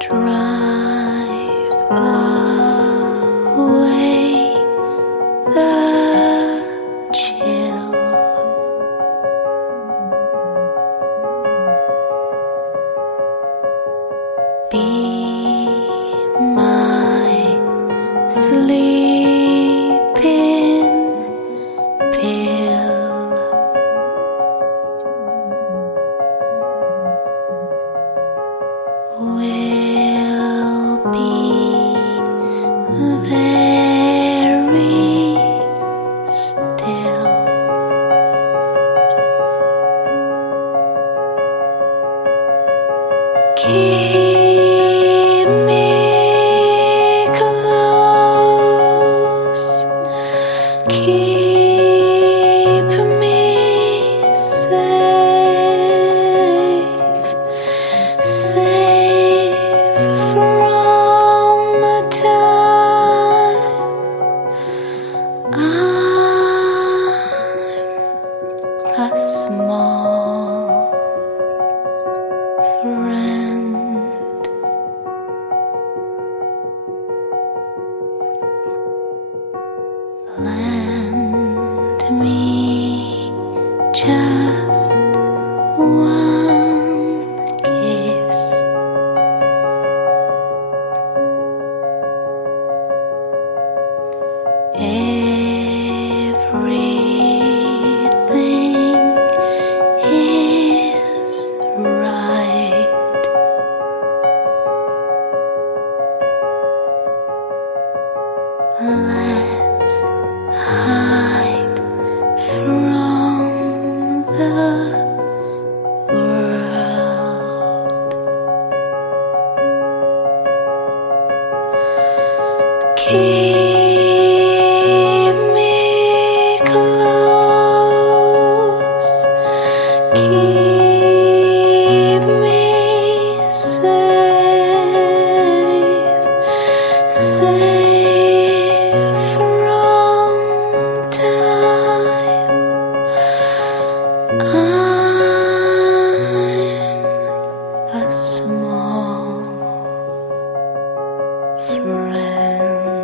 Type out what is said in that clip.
Drive away the chill. Be my sleeping pill. Will be very still. Keep me close, keep me safe, safe from the time I'm a small friend. Lend me just one kiss. Everything is right. Let's hide from the world. Keep me close, keep me safe, safe from time I'm a small friend.